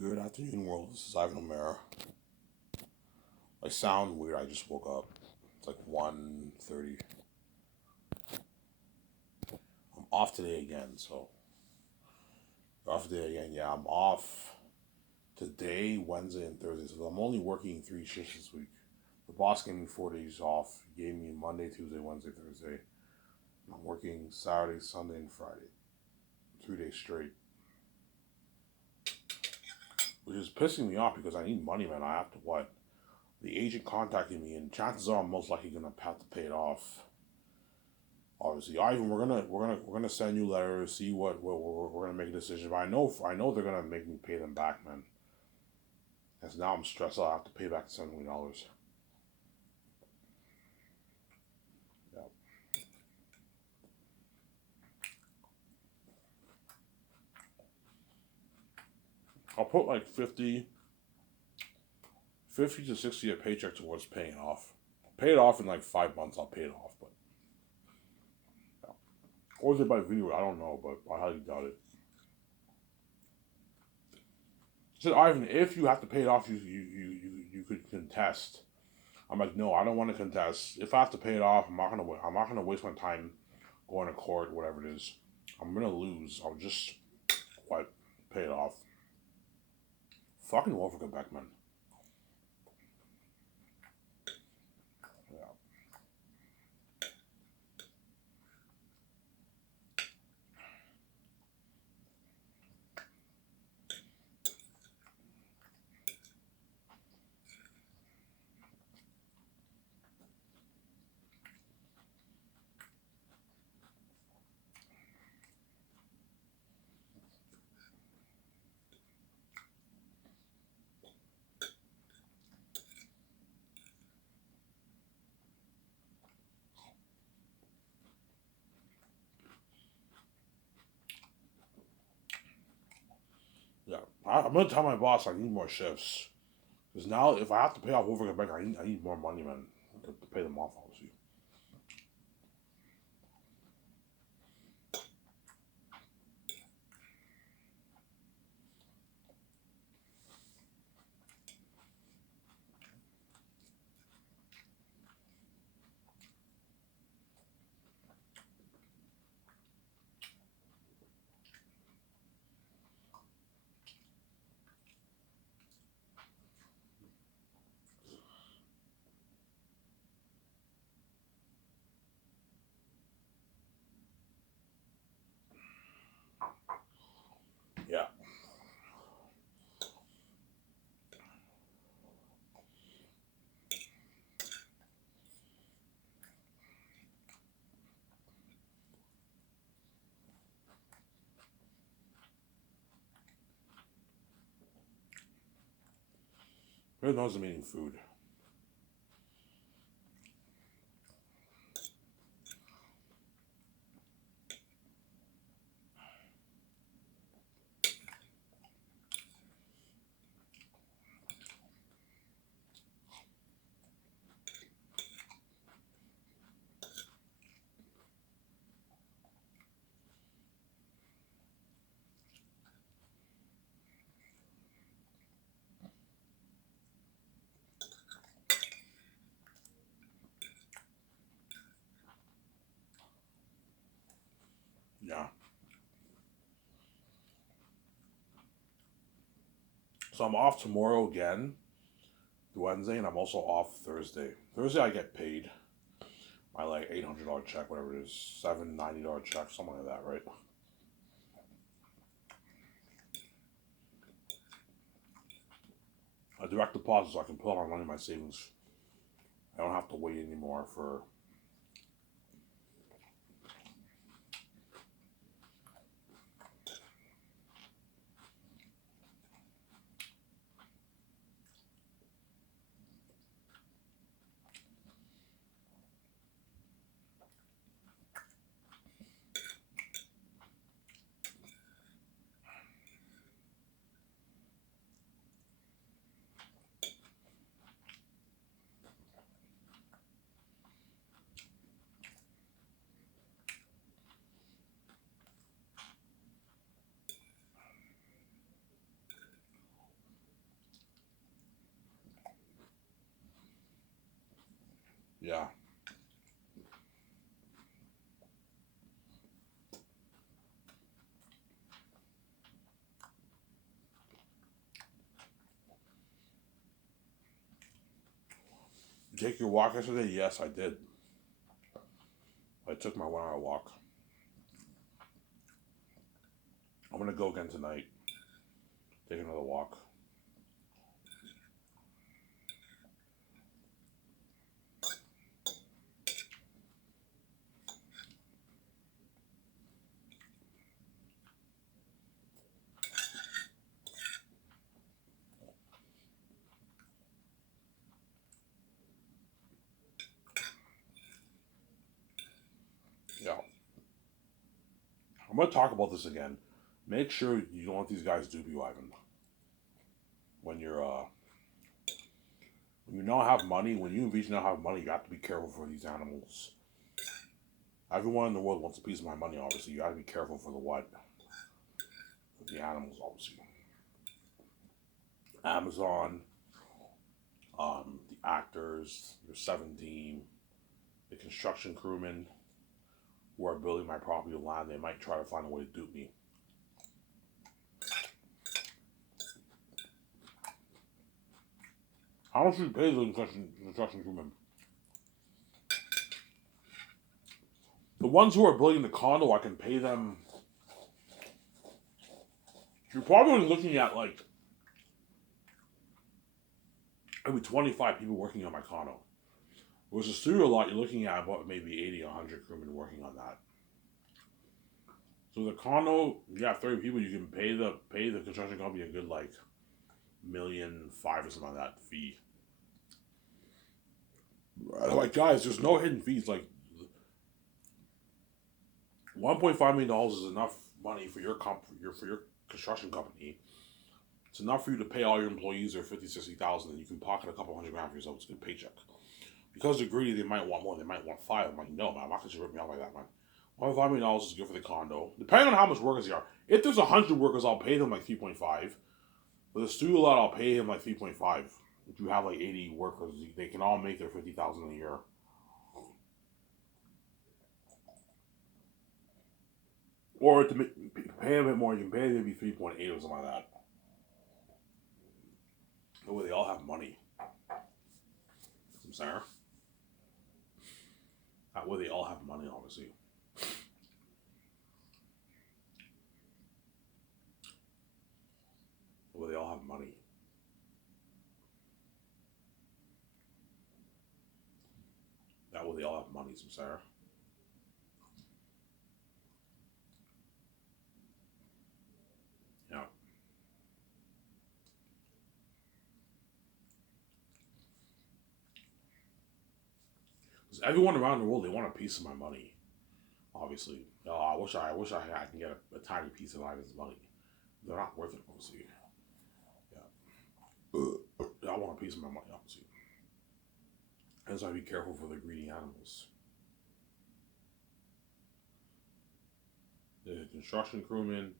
Good afternoon, world. This is Ivan O'Mara. I sound weird. I just woke up. It's like 1:30. I'm off today again, so off today again. Yeah, I'm off today, Wednesday, and Thursday. So I'm only working 3 shifts this week. The boss gave me 4 days off. He gave me Monday, Tuesday, Wednesday, Thursday. I'm working Saturday, Sunday, and Friday, 3 days straight, which is pissing me off because I need money, man. I have to what? The agent contacted me, and chances are I'm most likely gonna have to pay it off. Obviously, Ivan, we're gonna send you letters, see what we're gonna make a decision. But I know they're gonna make me pay them back, man. Because now I'm stressed out. I have to pay back $7 million. Yeah, I'll put like 50 to 60 a paycheck towards paying it off. Pay it off in like 5 months. I'll pay it off, but yeah. Or is it by video? I don't know, but I highly doubt it. He said, Ivan, if you have to pay it off, you could contest. I'm like, no, I don't want to contest. If I have to pay it off, I'm not gonna waste my time going to court, whatever it is. I'm gonna lose. I'll just what pay it off. Fucking Wolf Quebec, man. Yeah, yeah. I'm gonna tell my boss I need more shifts because now if I have to pay off Wolf Quebec, I need more money, man, to pay them off. Obviously. Yeah, who knows I'm eating food? Yeah. So I'm off tomorrow again, Wednesday, and I'm also off Thursday. Thursday I get paid my like $800 check, whatever it is, $790 check, something like that, right? A direct deposit, so I can put all my money in my savings. I don't have to wait anymore for. Yeah. Take your walk yesterday? Yes, I did. I took my 1 hour walk. I'm gonna go again tonight. Take another walk. Yeah. I'm gonna talk about this again. Make sure you don't let these guys dupe you, Ivan. When you're when you now have money, when you and Beach now have money, you have to be careful for these animals. Everyone in the world wants a piece of my money, obviously. You gotta be careful for the what? For the animals, obviously. Amazon, the actors, your 17, the construction crewmen who are building my property and land, they might try to find a way to dupe me. How much do you pay the construction crewmen? The ones who are building the condo, I can pay them. You're probably looking at like maybe 25 people working on my condo. Whereas a studio lot, you're looking at about maybe 80 or 100 crewmen working on that. So the condo, you have 30 people, you can pay the construction company a good like $1.5 million or something like that fee. Like guys, there's no hidden fees. Like $1.5 million is enough money for your construction company. It's enough for you to pay all your employees their 50, 60,000, and you can pocket a couple $100,000 for yourself. It's a good paycheck. Because they're greedy, they might want more. They might want five. I'm like, no, man, I'm not going to rip me out like that, man. $1.5 million is good for the condo. Depending on how much workers there are. If there's 100 workers, I'll pay them like 3.5. For the studio lot, I'll pay him like 3.5. If you have like 80 workers, they can all make their 50,000 a year. Or to pay a bit more, you can pay maybe 3.8 or something like that. That way they all have money. I'm sorry. That way they all have money, obviously. That way they all have money. That way they all have money, Samsara. Yeah. Because everyone around the world, they want a piece of my money. Obviously. I wish I can get a tiny piece of Ivan's money. They're not worth it, obviously. Yeah. I want a piece of my money, obviously. And so I be careful for the greedy animals. The construction crewmen,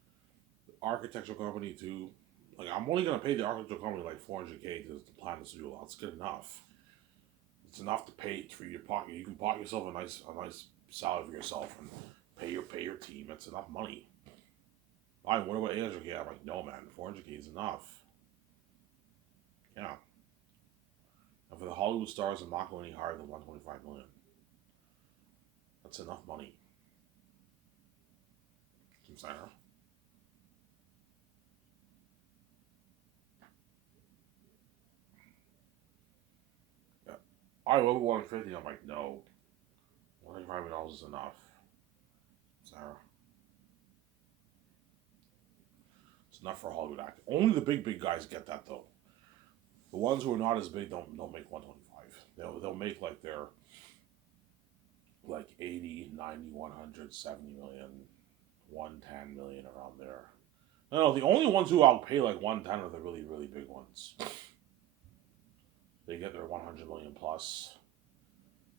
the architectural company too. Like I'm only gonna pay the architectural company like $400K to plan the studio lot. It's good enough. It's enough to pay for your pocket. You can pocket yourself a nice salary for yourself and pay your team. That's enough money. What about 800K? I'm like, no man, 400K is enough. Yeah. And for the Hollywood stars, I'm not going any higher than 125 million. That's enough money. From Sarah. Yeah. I love 150. I'm like, no. $125 is enough. Sarah. It's enough for Hollywood acting. Only the big guys get that though. The ones who are not as big don't make 125. They'll make like their like 80, 90, 100, 70 million, 110 million around there. No, the only ones who I'll pay like 110 are the really big ones. They get their 100 million plus.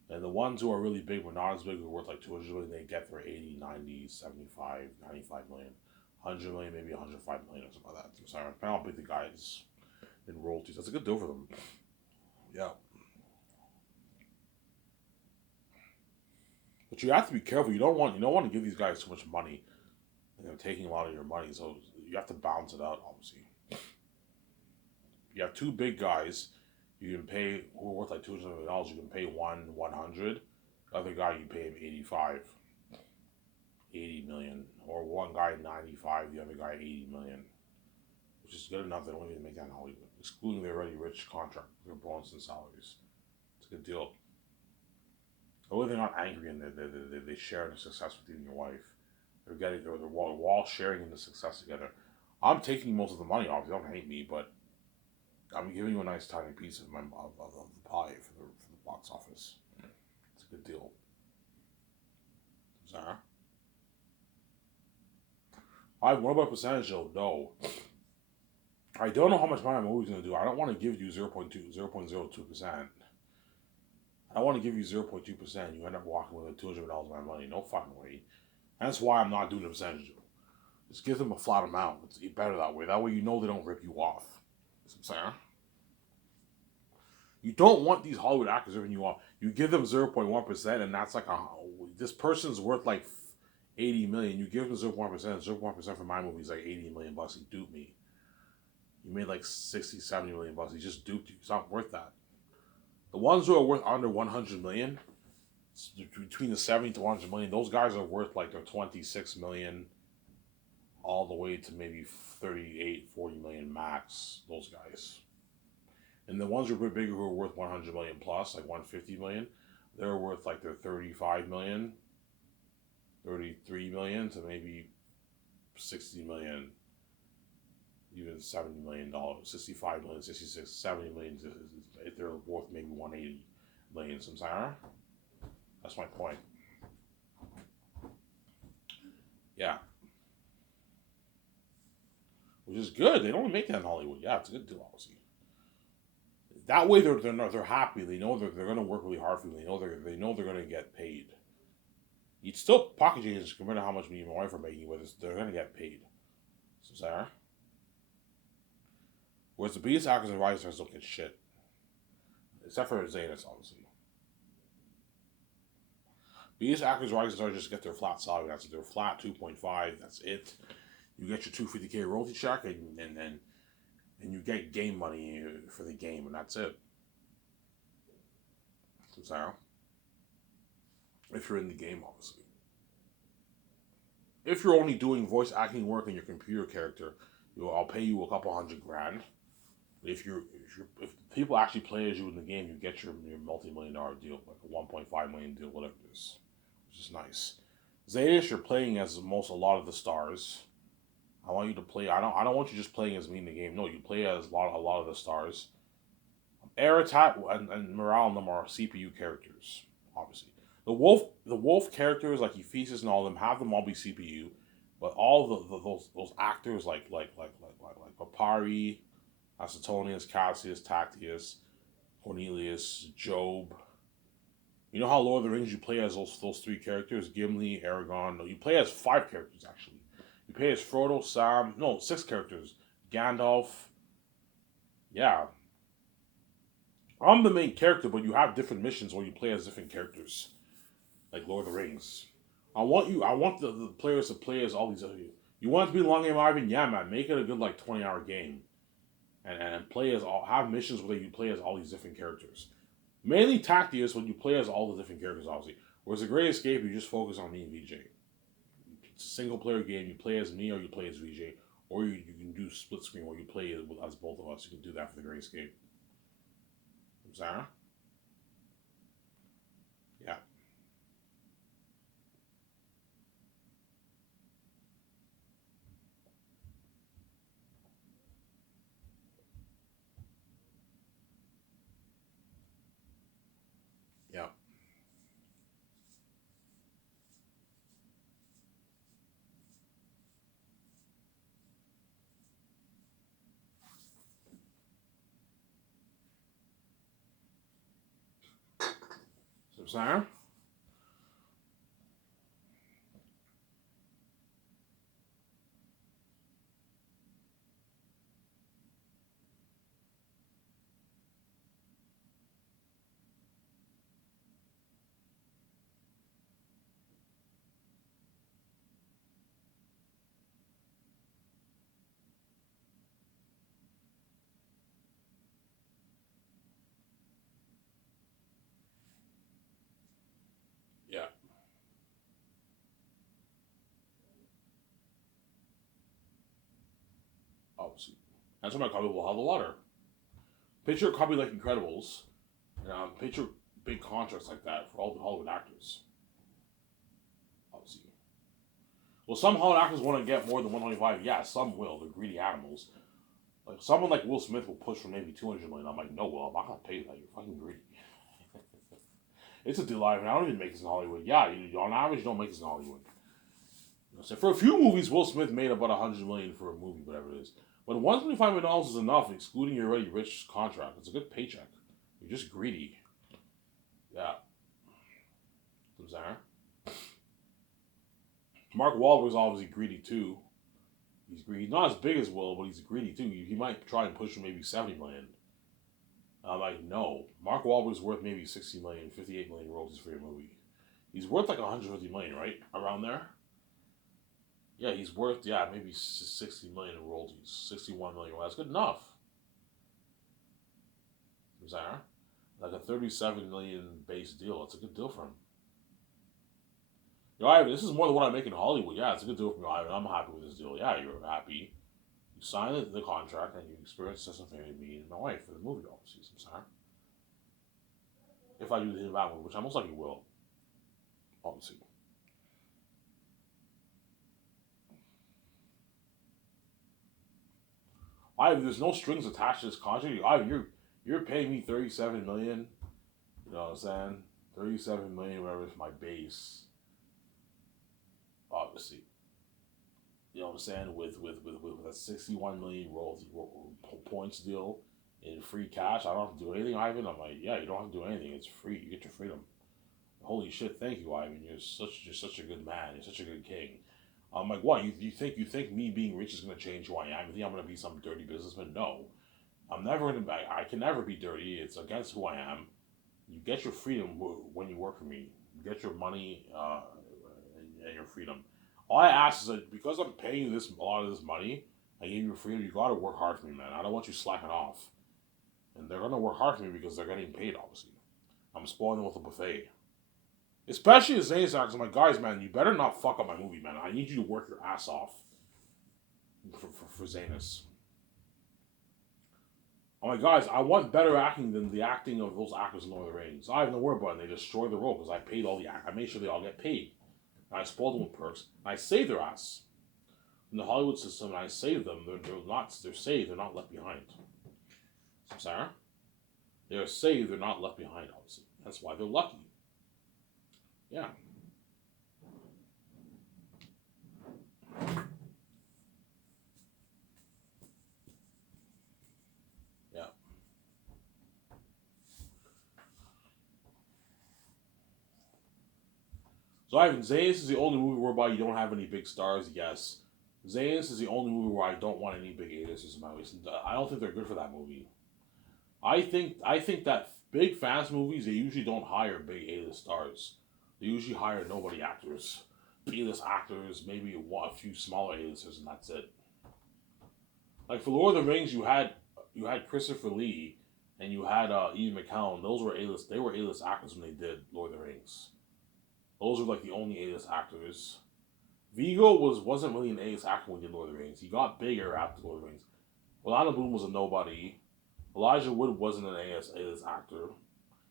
And the ones who are really big but not as big, who are worth like 200 million, they get their 80, 90, 75, 95 million, 100 million, maybe 105 million or something like that. I'm sorry, depending on how big the guys in royalties. That's a good deal for them. Yeah. But you have to be careful. You don't want to give these guys too much money, and they're taking a lot of your money. So you have to balance it out. Obviously, you have two big guys. You can pay who are worth like $200 million. You can pay one 100. The other guy you pay him 85, 80 million, or one guy 95, the other guy 80 million, which is good enough. They don't even make that in Hollywood, excluding their already rich contract, their bonus and salaries. It's a good deal. The only thing I'm angry in they share the success with you and your wife. They're all sharing in the success together. I'm taking most of the money off. They don't hate me, but I'm giving you a nice tiny piece of the pie for the box office. It's a good deal. Sarah? What about percentage though? No. I don't know how much money I'm always going to do. I don't want to give you 0.02%. I want to give you 0.2%. You end up walking with $200 of my money. No fucking way. That's why I'm not doing a percentage. Just give them a flat amount. It's better that way. That way you know they don't rip you off. You know what I'm saying? You don't want these Hollywood actors ripping you off. You give them 0.1%, and that's like this person's worth like 80 million. You give them 0.1%. 0.1% for my movie is like 80 million bucks. He duped me. You made like 60, 70 million bucks. He just duped you. It's not worth that. The ones who are worth under 100 million, between the 70 to 100 million, those guys are worth like they're 26 million all the way to maybe 38, 40 million max. Those guys. And the ones who are a bit bigger who are worth 100 million plus, like 150 million, they're worth like they're 35 million, 33 million to maybe 60 million, even $70 million, 65 million, 66, 70 million. If they're worth maybe 180 million. Samsara. That's my point. Yeah. Which is good. They don't make that in Hollywood. Yeah, it's a good deal, obviously. That way they're happy. They know they're going to work really hard for you. They know they're going to get paid. You'd still pocket change compared to how much me and my wife are making, but they're going to get paid. Samsara. Whereas the biggest actors and rising stars don't get shit. Except for Zaynus, obviously. Biggest actors and rising stars just get their flat salary. That's their flat 2.5. That's it. You get your 250K royalty check, and you get game money for the game, and that's it. So, if you're in the game, obviously. If you're only doing voice acting work in your computer character, I'll pay you a couple $100,000. If people actually play as you in the game, you get your multi-million-dollar deal, like a 1.5 million deal, whatever it is, which is nice. Zaynus, you're playing as a lot of the stars. I want you to play. I don't want you just playing as me in the game. No, you play as a lot of the stars. Aratat and Morale and them are CPU characters, obviously. The wolf characters like Ephesus and all of them have them all be CPU, but all those actors like Papari, Acetonius, Cassius, Tactius, Cornelius, Job. You know how Lord of the Rings you play as those three characters, Gimli, Aragorn. No, you play as 5 characters actually. You play as Frodo, Sam. No, 6 characters. Gandalf. Yeah. I'm the main character, but you have different missions where you play as different characters, like Lord of the Rings. I want the players to play as all these other. You want it to be a long game, Ivan? Yeah, man. Make it a good 20-hour game, and play as all. Have missions where you play as all these different characters. Mainly Tactius when you play as all the different characters, obviously. Whereas the Great Escape, you just focus on me and VJ. It's a single player game. You play as me or you play as VJ, or you can do split screen where you play as both of us. You can do that for the Great Escape. Sarah? Yeah. Yeah. So, Sarah? obviously. That's why my copy will have the water. Picture a copy like Incredibles. Picture big contracts like that for all the Hollywood actors. Obviously. Well, some Hollywood actors want to get more than 125. Yeah, some will. They're greedy animals. Like someone like Will Smith will push for maybe 200 million. I'm like, no, Will, I'm not gonna pay that. You're fucking greedy. It's a deal. I don't even make this in Hollywood. Yeah, on average, you don't make this in Hollywood. So for a few movies, Will Smith made about 100 million for a movie, whatever it is. But $125 million is enough, excluding your already rich contract. It's a good paycheck. You're just greedy. Yeah. What's that? Mark Wahlberg's obviously greedy too. He's greedy. He's not as big as Will, but he's greedy too. He might try and push for maybe 70 million. I'm like, no. Mark Wahlberg's worth maybe 60 million, 58 million royalties for your movie. He's worth like 150 million, right? Around there? Yeah, he's worth, maybe 60 million in royalties. 61 million. Well, that's good enough. Is that like a 37 million base deal? It's a good deal for him. Yo, Ivan, this is more than what I make in Hollywood. Yeah, it's a good deal for me, Ivan. I'm happy with this deal. Yeah, you're happy. You sign the contract and you experience this affair with me and my wife for the movie, obviously. I'm sorry. If I do the inbound, which I most likely will. Obviously. Ivan, there's no strings attached to this contract. Ivan, you're paying me 37 million. You know what I'm saying? 37 million, whatever is my base. Obviously. You know what I'm saying? With a 61 million royalty points deal in free cash, I don't have to do anything, Ivan. I'm like, yeah, you don't have to do anything. It's free. You get your freedom. Holy shit! Thank you, Ivan. You're such a good man. You're such a good king. I'm like, what? You think me being rich is gonna change who I am? You think I'm gonna be some dirty businessman? No, I'm never gonna. I can never be dirty. It's against who I am. You get your freedom when you work for me. You get your money and your freedom. All I ask is that because I'm paying you a lot of this money, I gave you freedom. You gotta work hard for me, man. I don't want you slacking off. And they're gonna work hard for me because they're getting paid. Obviously, I'm spoiling them with a buffet. Especially as Zayn's actors, I'm like, guys, man, you better not fuck up my movie, man. I need you to work your ass off for Zanus. I'm like, guys, I want better acting than the acting of those actors in Lord of the Rings. I have no word about it. They destroy the role because I paid all the act. I made sure they all get paid. And I spoiled them with perks. And I saved their ass. In the Hollywood system, and I saved them. They're saved. They're not left behind. So, Sarah? They're saved. They're not left behind, obviously. That's why they're lucky. Yeah. Yeah. So Ivan, Zaynus is the only movie whereby you don't have any big stars, yes. Zaynus is the only movie where I don't want any big A-listers in my list. I don't think they're good for that movie. I think that big fast movies, they usually don't hire big A-list stars. They usually hire nobody actors. B-list actors, maybe a few smaller A-listers, and that's it. Like for Lord of the Rings, you had Christopher Lee and you had Ian McKellen. Those were A-list. They were A-list actors when they did Lord of the Rings. Those were like the only A-list actors. Viggo wasn't really an A-list actor when he did Lord of the Rings. He got bigger after Lord of the Rings. Orlando Bloom was a nobody. Elijah Wood wasn't an A-list actor.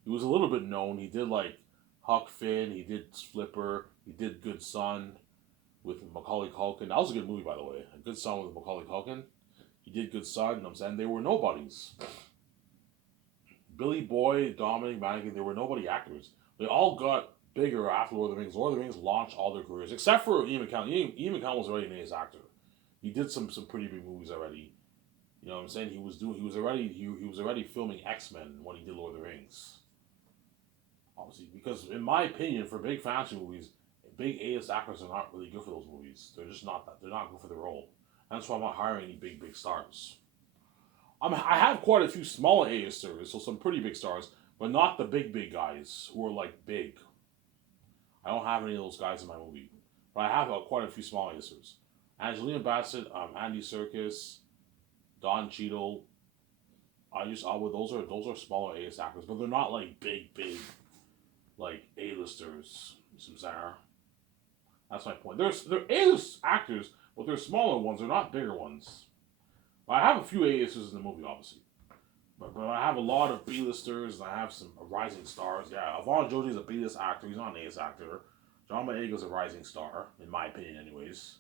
He was a little bit known. He did like Huck Finn. He did Flipper. He did Good Son with Macaulay Culkin. That was a good movie, by the way. A Good Son with Macaulay Culkin. He did Good Son, and I'm saying they were nobodies. Billy Boyd, Dominic Monaghan, they were nobody actors. They all got bigger after Lord of the Rings. Lord of the Rings launched all their careers, except for Ian McKellen. Ian McKellen was already an A-list actor. He did some pretty big movies already. You know what I'm saying? He was already filming X-Men when he did Lord of the Rings. Obviously, because in my opinion, for big fantasy movies, big A-list actors are not really good for those movies. They're just not that. They're not good for the role. That's why I'm not hiring any big stars. I have quite a few smaller A-listers, so some pretty big stars, but not the big guys who are like big. I don't have any of those guys in my movie, but I have quite a few small A-listers. Angelina Bassett, Andy Serkis, Don Cheadle. Those are smaller A-list actors, but they're not like big like A-listers. Sarah. That's my point. They're A-list actors, but they're smaller ones. They're not bigger ones. I have a few A-listers in the movie, obviously. But I have a lot of B-listers, and I have some rising stars. Yeah, Yvonne Joji is a B-list actor. He's not an A-list actor. John Boyega is a rising star, in my opinion, anyways.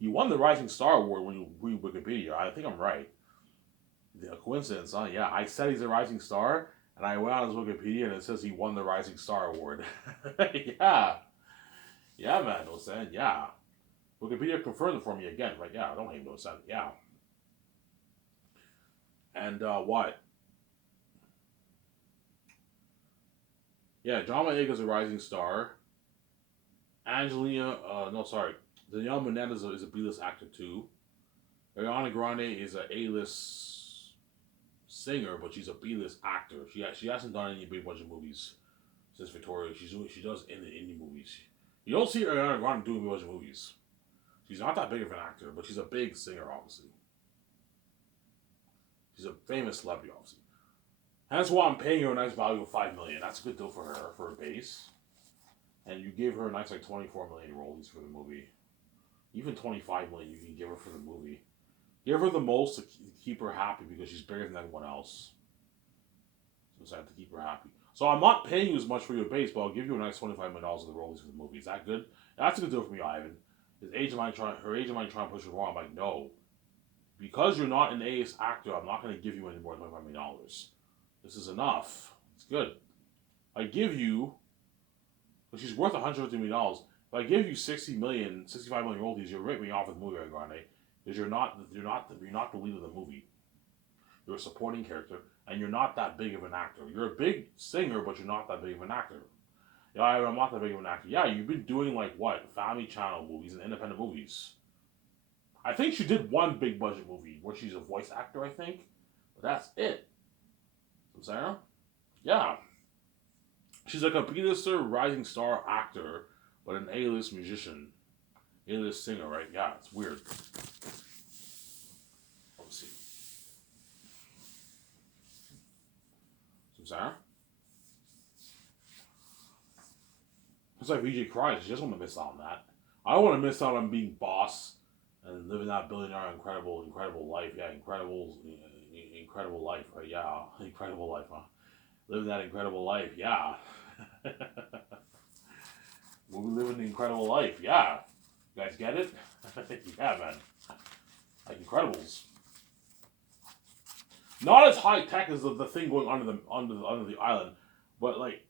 He won the Rising Star Award when you read Wikipedia. I think I'm right. A coincidence, huh? Yeah, I said he's a rising star, and I went on his Wikipedia, and it says he won the Rising Star Award. Yeah. Yeah, man, no sense. Yeah. Wikipedia confirmed it for me again. Right? Yeah, don't hate no sense. Yeah. And what? Yeah, John Boyega's a rising star. Angelina, no, sorry. Danielle Menendez is a B-list actor too. Ariana Grande is a A-list singer, but she's a B-list actor. She hasn't done any big budget movies since Victoria. She does in the indie movies. You don't see Ariana Grande doing big budget movies. She's not that big of an actor, but she's a big singer, obviously. She's a famous celebrity, obviously. And that's why I'm paying her a nice value of $5 million. That's a good deal for her for a base. And you give her a nice like $24 million royalties for the movie. Even $25 million you can give her for the movie. Give her the most to keep her happy because she's bigger than everyone else. So I have to keep her happy. So I'm not paying you as much for your base, but I'll give you a nice $25 million of the royalties for the movie. Is that good? That's a good deal for me, Ivan. Her agent might try to push her wrong. I'm like, no. Because you're not an A-list actor, I'm not going to give you any more than $25 million. This is enough. It's good. I give you, but she's worth $150 million. If I give you $65 million royalties, you're ripping me off with the movie, Grande. Because you're not the lead of the movie. You're a supporting character, and you're not that big of an actor. You're a big singer, but you're not that big of an actor. Yeah, I'm not that big of an actor. Yeah, you've been doing like what? Family Channel movies and independent movies. I think she did one big budget movie where she's a voice actor, I think. But that's it. Sarah? Yeah. She's like a B-lister, rising star actor, but an A-list musician. A-list singer, right? Yeah, it's weird. Let's see. Sarah? It's like VJ Cries. She doesn't want to miss out on that. I don't want to miss out on being boss and living that billionaire incredible life. Yeah, incredible life, right? Yeah, incredible life, huh? Living that incredible life, yeah. We'll be living the incredible life, yeah. You guys get it? Yeah, man. Like Incredibles. Not as high tech as the thing going under the island, but like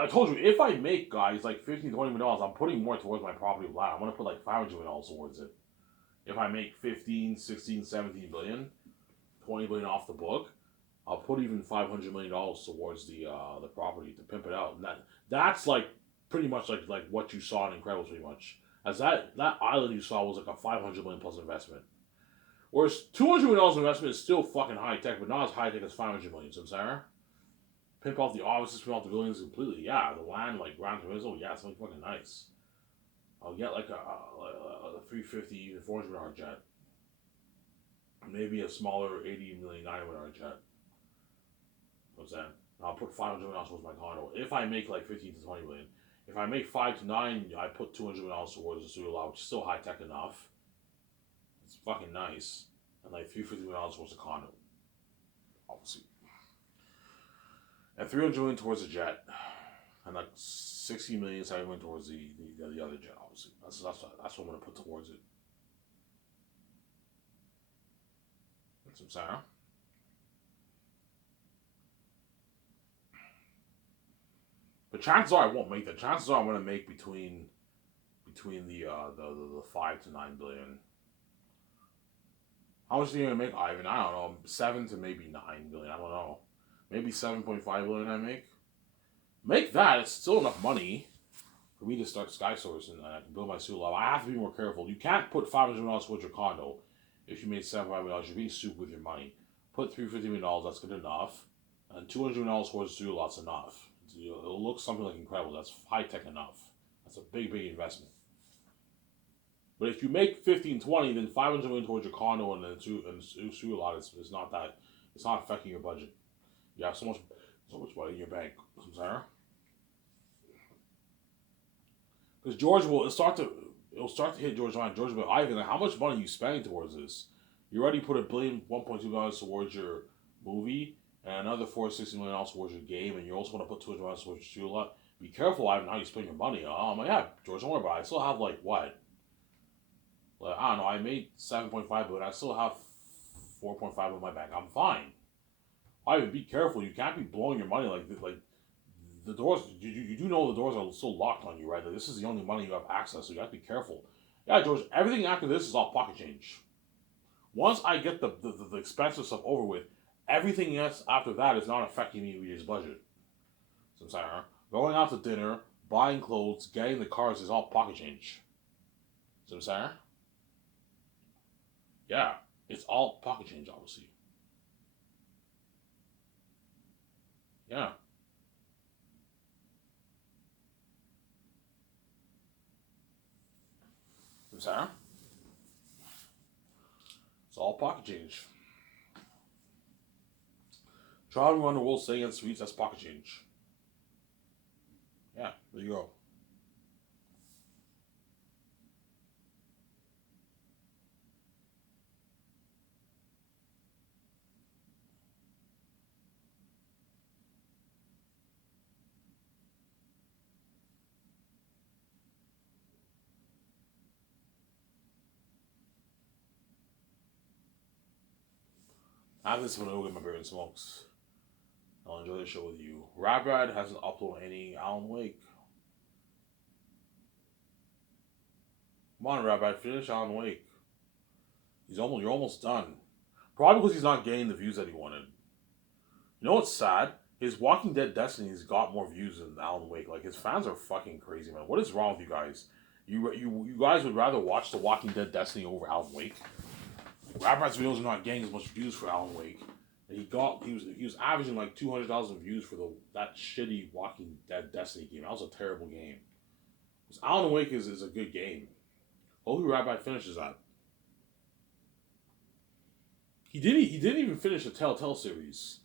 I told you, if I make guys like $15, $20 million, I'm putting more towards my property of land. I'm gonna put like $500 million towards it. If I make 15, 16, 17 billion, 20 billion off the book, I'll put even $500 million towards the property to pimp it out. And that's like pretty much like what you saw in Incredibles, pretty much. As that island you saw was like a $500 million plus investment. Whereas $200 million investment is still fucking high tech, but not as high tech as $500 million. So, Sarah, pimp off the offices, pimp off the buildings completely. Yeah, the land like Gran Turismo. Yeah, it's like fucking nice. I'll get like a 350, even $400 jet. Maybe a smaller 80 million, $90 million jet. What's that? I'll put $500 million towards my condo. If I make like 15 to 20 million. If I make 5 to 9, I put $200 million towards the studio lot, which is still high tech enough. It's fucking nice. And like $350 million towards the condo. Obviously. And $300 million towards the jet. And like 60 million, 70 million towards the other jet, obviously. That's what I'm gonna put towards it. That's some Sarah. But chances are I won't make that. Chances are I'm gonna make between the 5 to 9 billion. How much are you gonna make, Ivan? I don't know. 7 to maybe 9 billion. I don't know. Maybe 7.5 billion I make. Make that. It's still enough money for me to start SkySource and I can build my studio lot. I have to be more careful. You can't put $500 million towards your condo if you made $75 million. You're being stupid with your money. Put $350 million. That's good enough. And $200 million towards the studio lot's enough. It'll look something like Incredible. That's high tech enough. That's a big investment. But if you make 15, 20, then $500 million towards your condo and the studio lot is not that. It's not affecting your budget. You have so much money in your bank. I'm sorry. Because George it'll start to hit George mind. George will be like, Ivan, how much money are you spending towards this? You already put $1.2 billion towards your movie, and another $460 million towards your game, and you're also going to put $200 towards your studio lot. Be careful, Ivan, how you spend your money. I'm like, yeah, George, don't worry about it. I still have like what? Like, I don't know. I made 7.5 billion. I still have 4.5 in my bank. I'm fine. Ivan, be careful. You can't be blowing your money like the doors. You do know the doors are still locked on you, right? Like, this is the only money you have access, so you have to be careful. Yeah, George. Everything after this is all pocket change. Once I get the expensive stuff over with, everything else after that is not affecting me with his budget. So I'm saying, going out to dinner, buying clothes, getting the cars is all pocket change. So I'm saying, yeah, it's all pocket change, obviously. Yeah, so I'm saying, it's all pocket change. Traveling around the world, staying in suites, that's pocket change. Yeah, there you go. After this, I'm gonna go get my beer and smokes. I'll enjoy the show with you. Rad hasn't uploaded any Alan Wake. Come on, Rad, finish Alan Wake. You're almost done. Probably because he's not getting the views that he wanted. You know what's sad? His Walking Dead Destiny's got more views than Alan Wake. Like, his fans are fucking crazy, man. What is wrong with you guys? You guys would rather watch The Walking Dead Destiny over Alan Wake? Rat's videos are not getting as much views for Alan Wake. And he was averaging like 200,000 views for that shitty Walking Dead Destiny game. That was a terrible game. Because Alan Wake is a good game. Hopefully Rabbi finishes that. He didn't even finish the Telltale series.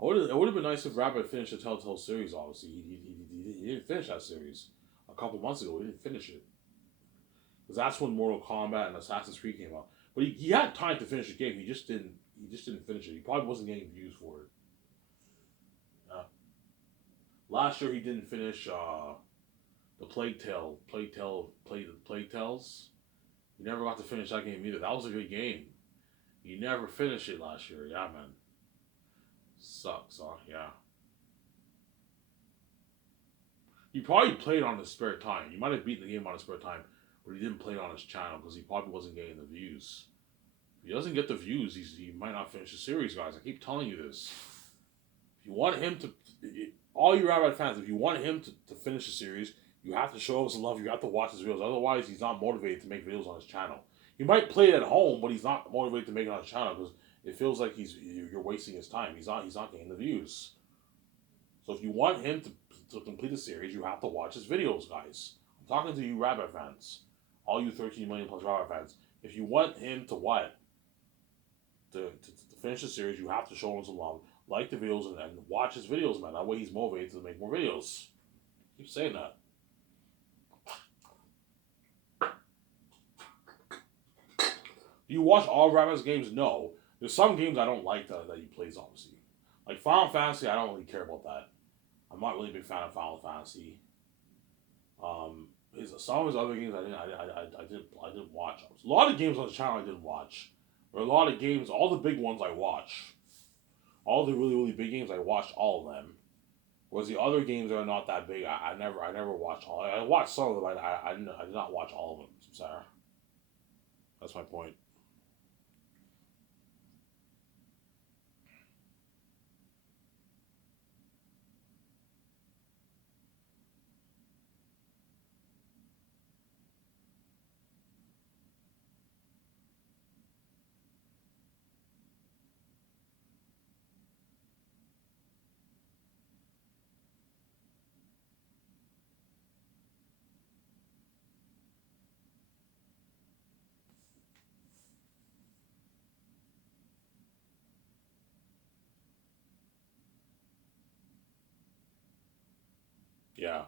It would have been nice if Rabbi finished the Telltale series. Obviously, he didn't finish that series a couple months ago. He didn't finish it because that's when Mortal Kombat and Assassin's Creed came out. But he had time to finish the game. He just didn't. He just didn't finish it. He probably wasn't getting views for it. Last year he didn't finish the Plague Tales. He never got to finish that game either. That was a good game. He never finished it last year. Yeah, man. Sucks, huh? Yeah. He probably played on his spare time. He might have beaten the game on his spare time, but he didn't play it on his channel because he probably wasn't getting the views. If he doesn't get the views, he might not finish the series, guys. I keep telling you this. If you want him to, all you Rabbi fans, if you want him to finish the series, you have to show him some love. You have to watch his videos. Otherwise, he's not motivated to make videos on his channel. He might play it at home, but he's not motivated to make it on his channel because it feels like you're wasting his time. He's not getting the views. So if you want him to complete the series, you have to watch his videos, guys. I'm talking to you Rabbi fans, all you 13 million plus Rabbi fans. If you want him to what? To finish the series, you have to show him some love, like the videos, and watch his videos, man. That way he's motivated to make more videos. Keep saying that. Do you watch all Rabbi's games? No. There's some games I don't like that he plays, obviously. Like Final Fantasy, I don't really care about that. I'm not really a big fan of Final Fantasy. Some of his other games I didn't watch. A lot of games on the channel I didn't watch. There are a lot of games, all the big ones I watch. All the really, really big games, I watched all of them. Whereas the other games that are not that big, I never watched all. I watched some of them, I did not watch all of them. Sorry, that's my point. Yeah,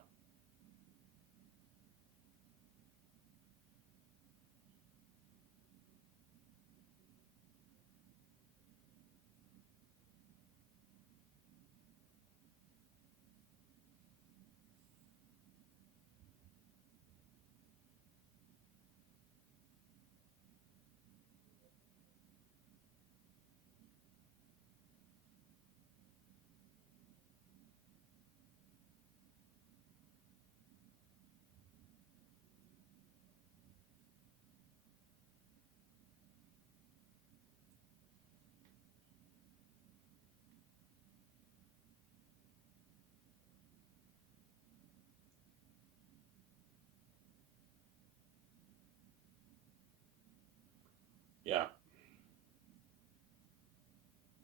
Yeah.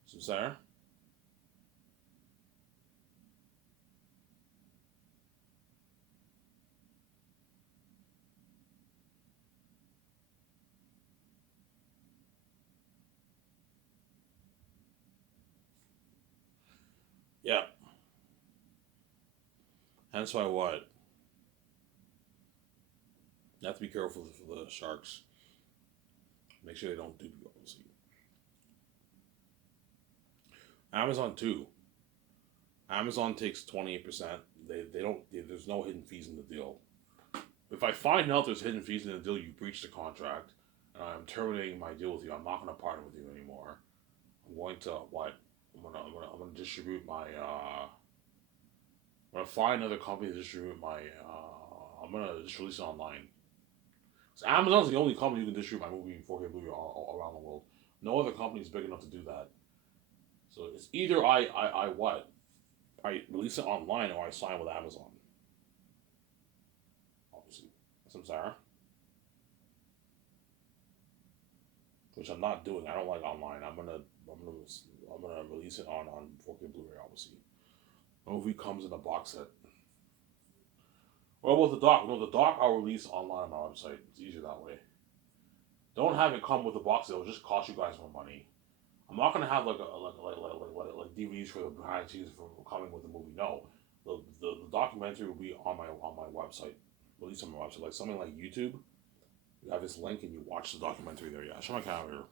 Some center. Yeah. Hence why what? You have to be careful for the sharks. Make sure they don't dupe you, obviously. Amazon too. Amazon takes 28%. There's no hidden fees in the deal. If I find out there's hidden fees in the deal, you breach the contract, and I'm terminating my deal with you. I'm not going to partner with you anymore. I'm going to what? I'm gonna distribute my. I'm gonna find another company to distribute my. I'm gonna just release it online. So Amazon's the only company who can distribute my movie in 4K Blu-ray all around the world. No other company is big enough to do that. So it's either I what? I release it online or I sign with Amazon. Obviously, some Sarah, which I'm not doing. I don't like online. I'm gonna release it on 4K Blu-ray. Obviously, the movie comes in a box set. Well, with the doc, no, the doc I'll release online on my website. It's easier that way. Don't have it come with the box set. It'll just cost you guys more money. I'm not gonna have like DVDs for the behind the scenes for coming with the movie. No, the documentary will be on my website, released on my website, like something like YouTube. You have this link and you watch the documentary there. Yeah, show my camera here.